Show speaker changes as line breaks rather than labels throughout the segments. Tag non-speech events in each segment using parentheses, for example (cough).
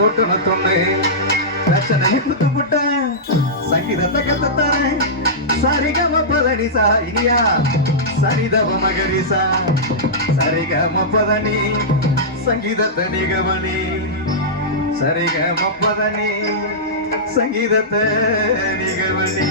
தொட்டுன தொண்ணு பிரச்சனை குத்து விட்டேன் சங்கீதத்தை கத்துத்தாரேன். சரிகம பதனிசா இனியா. சரிதவ மகரிசா. சரிகம பதனி சங்கீதத்தை நிகவனி சரிகம பதனி சங்கீதத்தை நிகவனி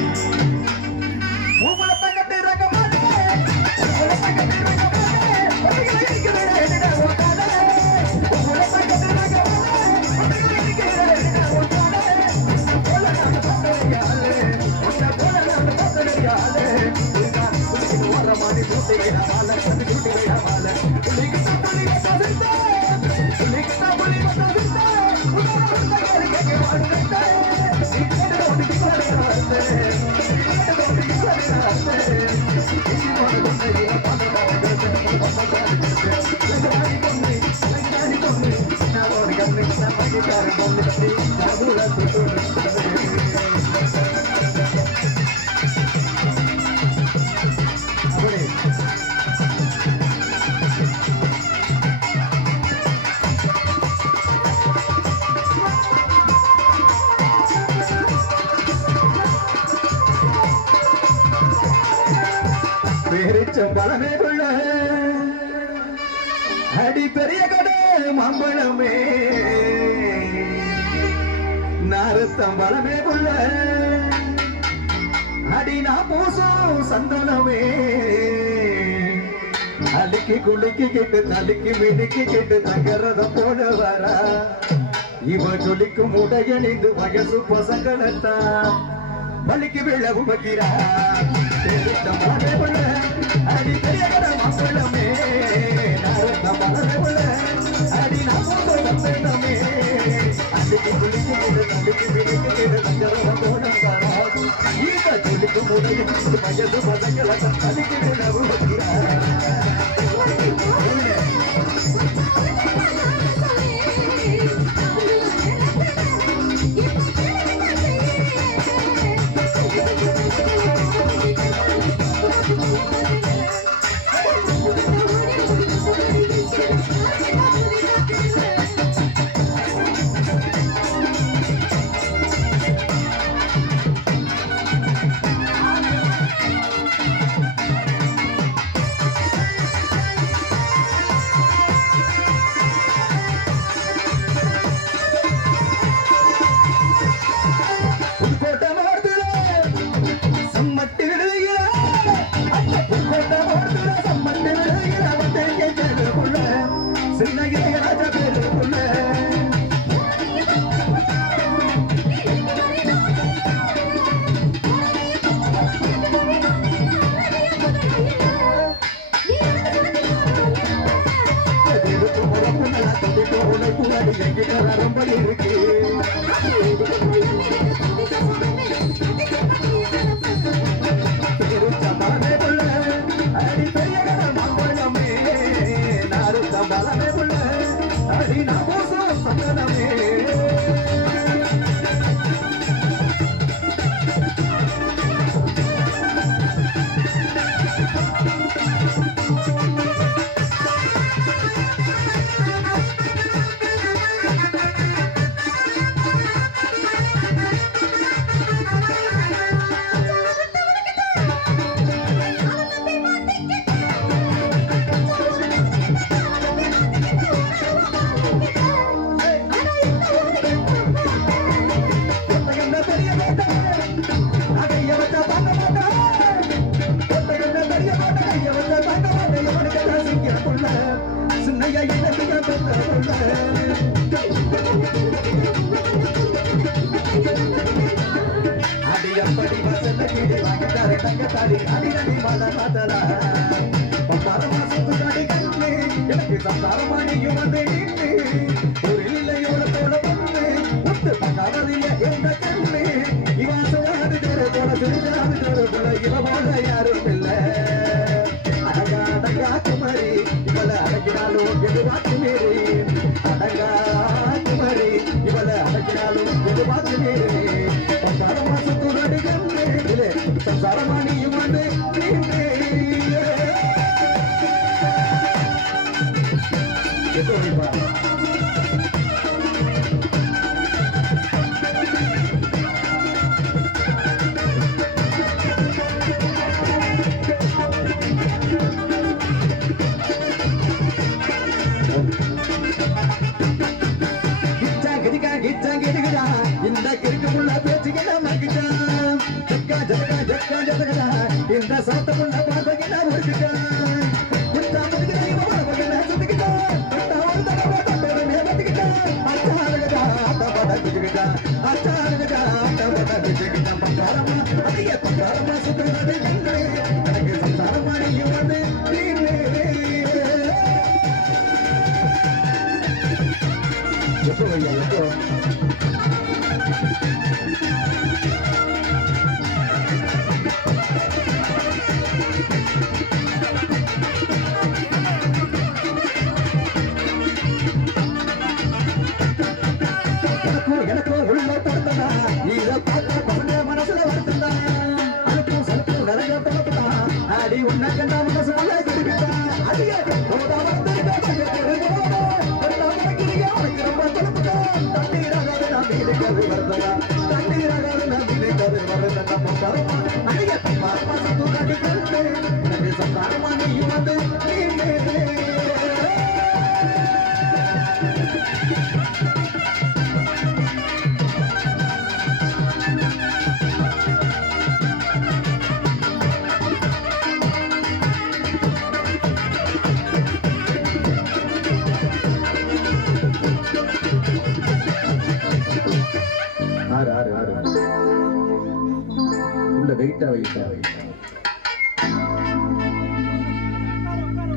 பழமே கொள்ள அடி பெரிய கடை மாம்பழமே. நாரத்தம் பழமே கொள்ள அடி நான் பூசும் சந்தனமே. அழுக்கி குலுக்கி கிட்டு தலுக்கி மினுக்கி கிட்டு தங்கறத போட வரா. இவ ஜொலிக்கும் உடையணிந்து வயசு பசங்களைத்தான். வலிக்கு விழ உபகிறா இந்த சொல்லுக்கு முறையில் வயது மதங்களை தனிக்கு நிலவு மீறி இவளை அடைக்கிறாள் ஓகே ராட்டி மீறி. இருக்குமுள்ள பேச்சுக்கிட்ட மகிழ்ச்சான் இந்த சாத்தமுள்ள பார்வைக்கிட்ட முடிச்சுட்டான் அடி ஆறு ஆறு ஆறு உள்ள வெயிட்டா வெயிட்டா வெயிட்டா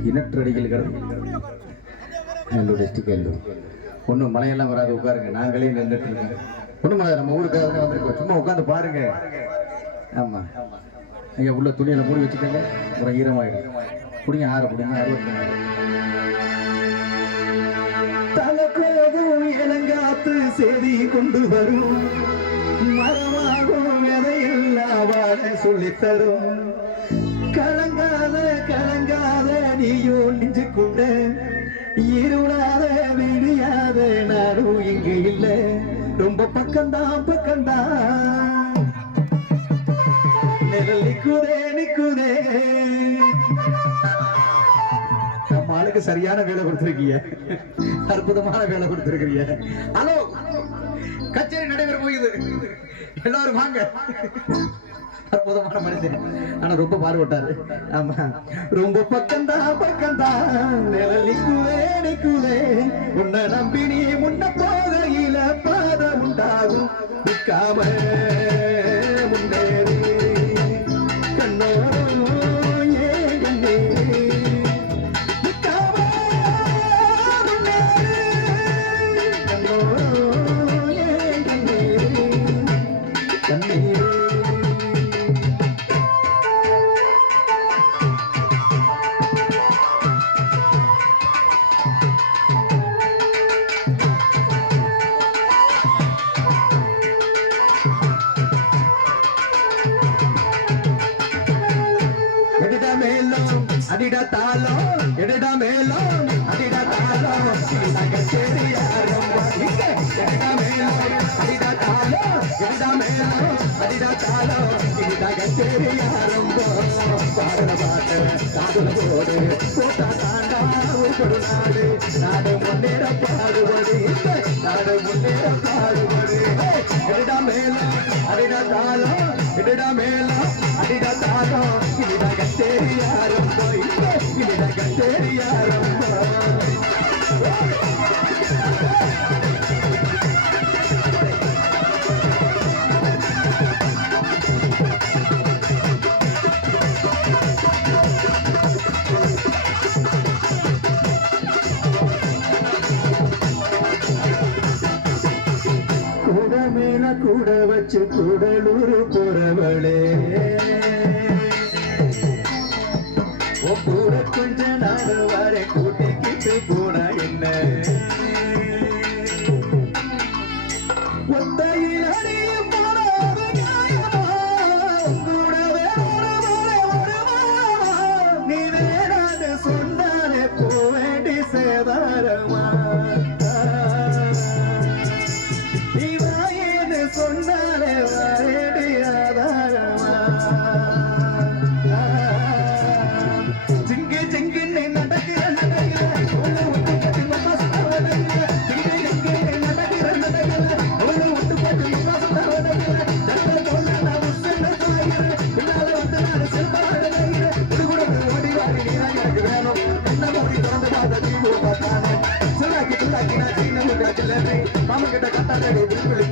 இனற்றடிகள் கிடந்து. நல்லூர் டிஸ்ட்ரிக்ட் நல்லூர் ஒன்றும் மழையெல்லாம் வராது உட்காருங்க. நாங்களே நின்றுட்டு இருக்கோம். ஒன்றும் நம்ம ஊருக்காக வந்திருக்கோம். சும்மா உட்காந்து பாருங்க. ஆமாம் ஐயா உள்ள துணியில் மூடி வச்சுக்கோங்க. அப்புறம் ஈரமாயிடும். குடிங்க ஆறு குடிங்க அறுபத்தி தலக்கோதும் இளங்காத்து செய்தி கொண்டு வரும். மரமாகும் எதையெல்லாம் வாழ சொல்லித்தரும். கலங்காத கலங்காத நீயோ கூட. இருளாத விடியாத நானும் இங்கு இல்லை. ரொம்ப பக்கம்தான் பக்கம்தான். நிழல் நிக்குதே நிக்குதே நம்ம சரியான வேலை கொடுத்திருக்கீங்க. அற்புதமான வேலை கொடுத்திருக்கிறீங்க ஹலோ கச்சேரி நடைபெற போகுது எல்லாரும் வாங்க. அற்புதமான மனுஷன். ஆனா ரொம்ப பாடுபட்டாரு ஆமா. ரொம்ப பக்கந்தா பக்கந்தா நிழல் நிக்குவே நிக்குவே உன்னை நம்பி நீ முன்ன போதையில பாதம் உண்டாகும். நிக்காம காதுல போடு போட்டா தாண்டா ஒரு நாடு நாடு முன்னேற பாடுபடு நாடு முன்னேற பாடுபடு அடிடா தாளம் கூட வச்சு Gudalur போறவளே. Thank you.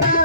Thank (laughs) you.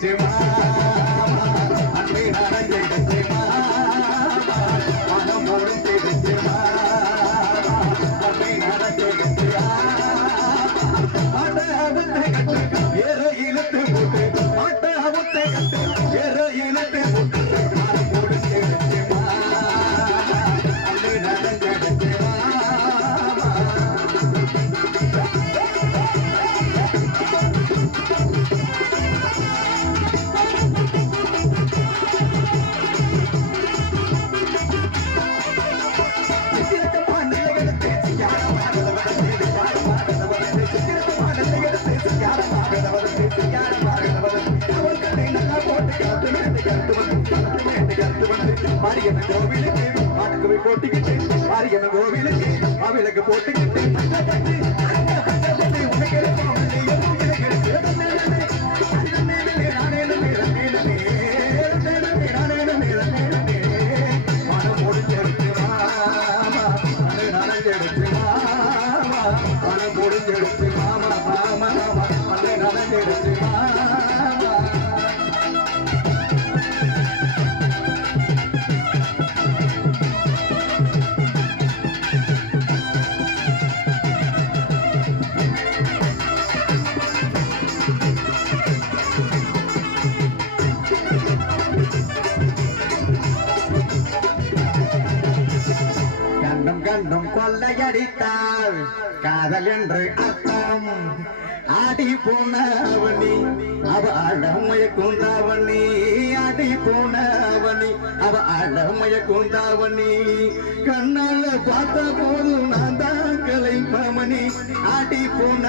நடங்கிடுச்சு அன்பே நடங்கிடுச்சு மனம் முடிஞ்சிடுச்சு அன்பே நடங்கிடுச்சு அட அடுத்த கட்டு வேற இழுத்து போட்டு. இழுத்து கோவிலுக்கு ஆட்டுக்குவை போட்டுக்கிட்டு மாரியம்மன் கோவிலுக்கு அவளுக்கு போட்டுக்கிட்டு அடித்தாள். காதல் என்று அர்த்தம். ஆடி போனவனி அவ அழமைய குந்தாவணி ஆடி போனவனி அவ அழமைய குந்தாவணி கண்ணால பார்த்த போது நான் தான் கலை பமணி ஆடி போன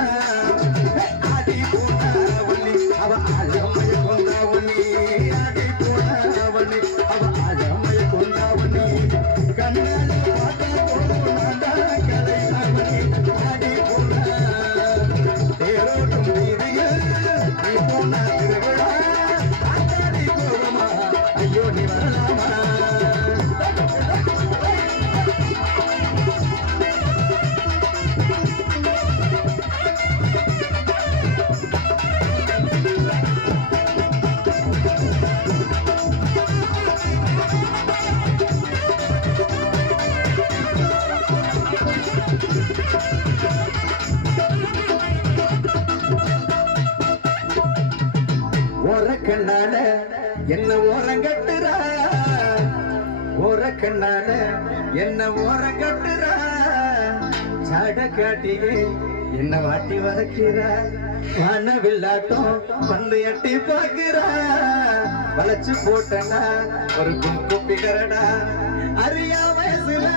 கண்ணால என்ன ஓரங்கட்டுறா ஓர கண்ணால என்ன ஓரங்கட்டுறா சாட காட்டியே என்ன வாட்டி வதக்கிறா? வானவில்லாட்டம் வந்து எட்டி பார்க்கிறா. வளைச்சு போட்டனா ஒரு கும்பு பிகரடா அறியா வயசுல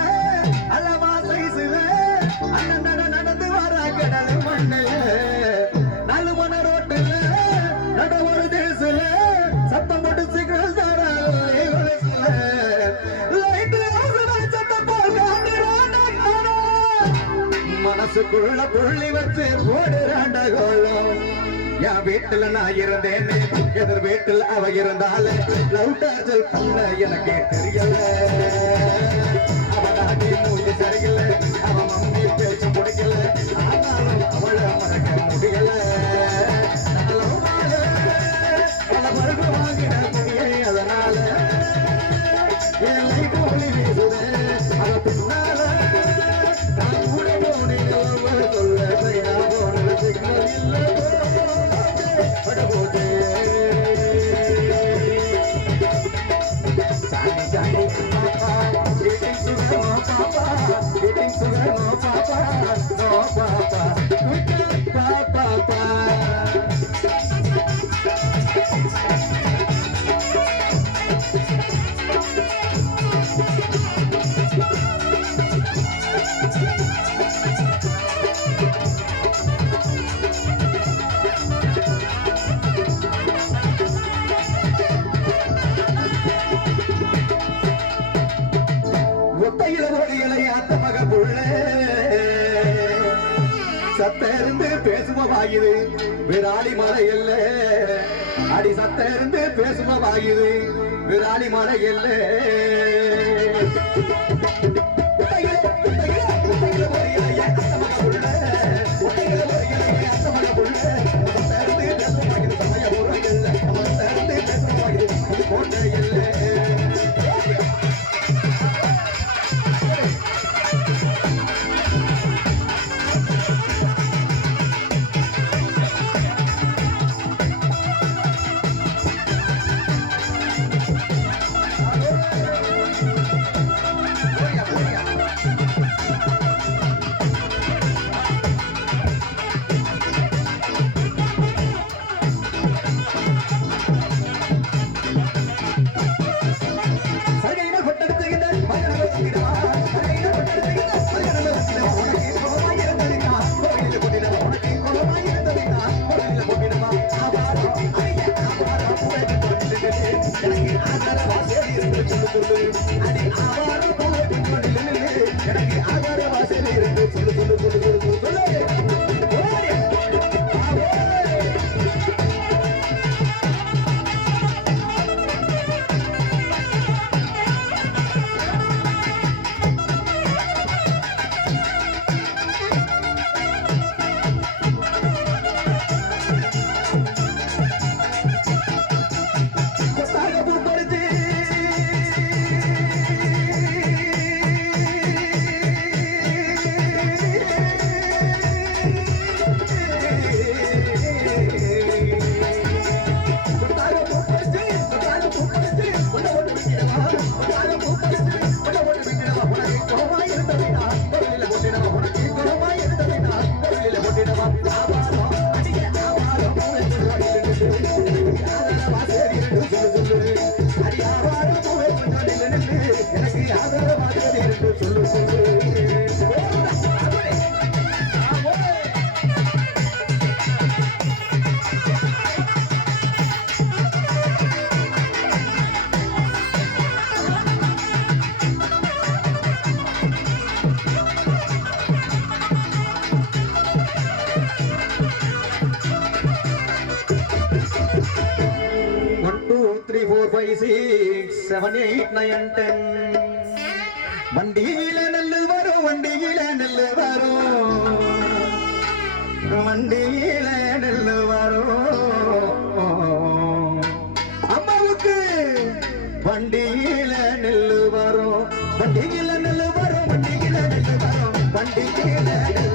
அளவா சைசுல அண்ணன் நடந்து வரா கடல் மண்ணை மனசுக்குள்ள புள்ளி வச்சு போடுறாண்ட கோலம். என் வீட்டுல நான் இருந்தேனே எதிர் வீட்டுல அவ இருந்தாலே லவ் டார்ச்சல் பண்ண எனக்கு தெரியல. Thank you. வாயுது விராலி மலை இல்ல அடி சத்த இருந்து பேசுமா வாயுது விராலி மலை இல்ல நயன்டன் வண்டியில நெல்லு வரும் வண்டியில நெல்லு வரும். வண்டியில நெல்லு வரும். அம்மாவுக்கு வண்டியில நெல்லு வரும். வண்டியில நெல்லு வரும் வண்டியில நெல்லு வரும். வண்டியில நெல்லு